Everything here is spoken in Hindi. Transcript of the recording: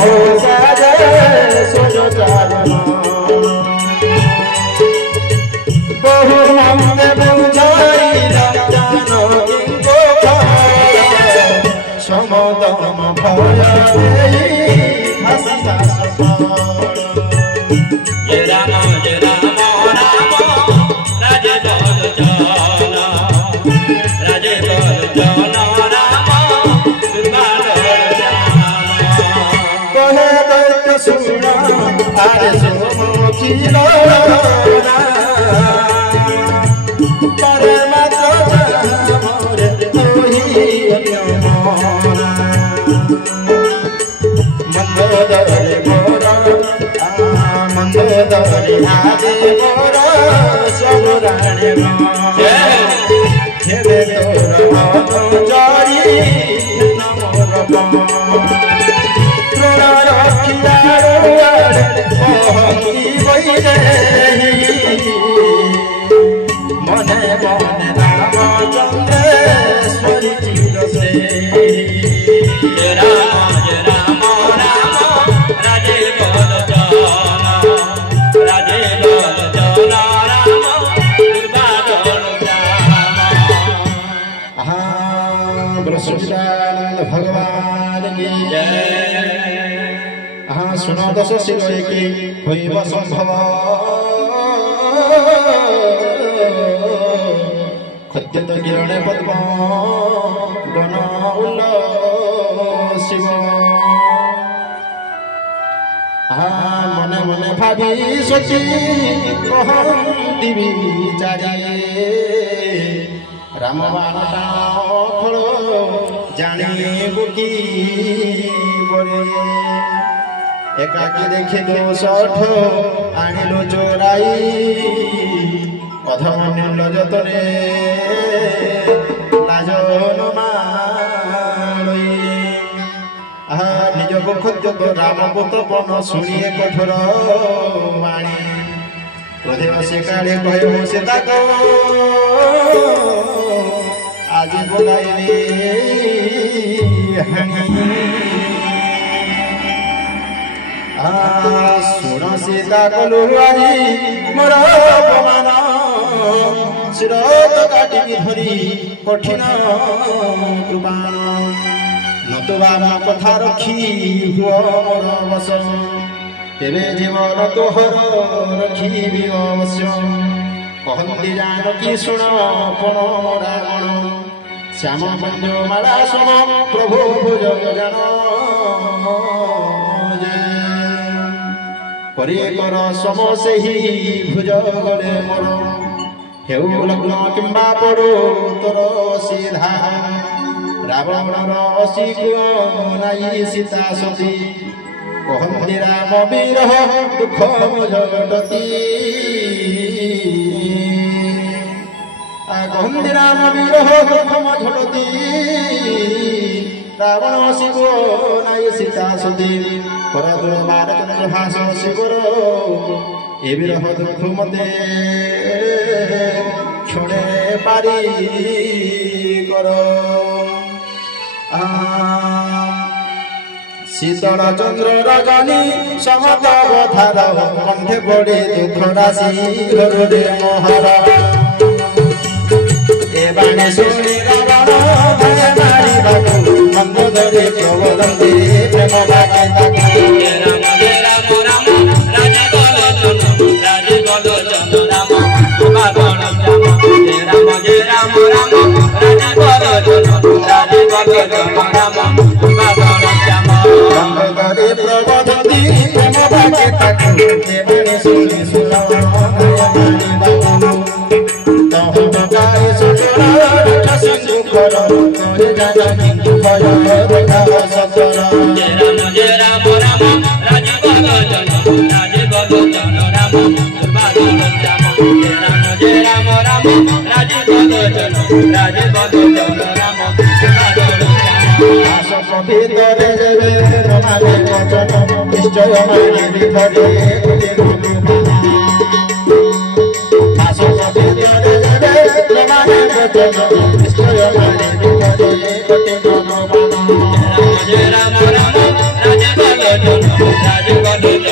साजे सोजो चारण बहु ममते बुझाई जानो किंगो समदम भय हसता जय राम राम राजे बोल चला राजे बोल चला राम कहे दैत्य सुना आरे सोमुखी लोरा मोरे तोही मोरा मंदोदरे मोरा मंदोदरे आदि मोरा सबुराणे मोरा हेबे तोर हाथ जारी नमोर तोरा रखिया रोआड़े पहंगी बइले मने मने राम चंद्रेश्वरी चिरसे जय राम राम राजे बोल चला राजे बोल चला राम बृहस्पतिदानंद भगवान की जय। सुनो दश शिरोय की होइब संभव खद्यत किरणे पद्म गण उल्ल शिव मने मने भावी सोची कहती विचारे राम बाण फल जाने बुकी बरे एकाकी देखे दोषठ आनिलो चोराई अधम जतने लाज निज को खोजत राम पुत पन शुणिए कठोर वाणी क्रोधे से काले कहे से ताक आज बोलाइले सुन सीता कलु आज मोर अपमान शिर काटी धरी कठिन कृपाण नतुबा मो कथा रखी हुआ मोर वसन तेरे जीवन तोहर रखी अवश्य कहती जानकी शुण पण रावण श्याम पंज माला सुन प्रभु भुज जान करे कर सम से ही भुज गले मोर हेउ लग्न किंबा पड़ो तोर सीधा रावणर असी नाई सीता सती कहती राम विरह दुख झटती कहती राम विरह दुख झटती रावण शिव नाई सीता सती परदुर बारचंद्र भाष शिवर ए विरह दुख मते क्षणे पारी कर शीतल चंद्र रजनी समत अवधार कंठे पड़े दुख राशि घरे मोहर ए बाणे शुणी रावण भय मारी बाबू मंदोदरे प्रबोधन्ते प्रेम भागे ताकू जय राम राम राजे बोल राम बाबण जय राम राम राजे बोल राजे बोल राम बाबण मंदोदरे प्रबोधन्ते प्रेम भागे ताकू ए बाणे शुणी सुरावण भय मारी बाबू तहु गाय सुरा सिंधु कर तोरे जाना हिंदू भय देखा सतर जय राम राजे बोल राम बाबण जय राम राजे बोल राजे बोल राम बाबण आस पवित्रे जेबे रमाने वचन निश्चय माने विधरे आस पवित्रे जेबे रमाने वचन निश्चय माने विधरे कोटि मनोमन जय राम राजे बोल राज बलोचन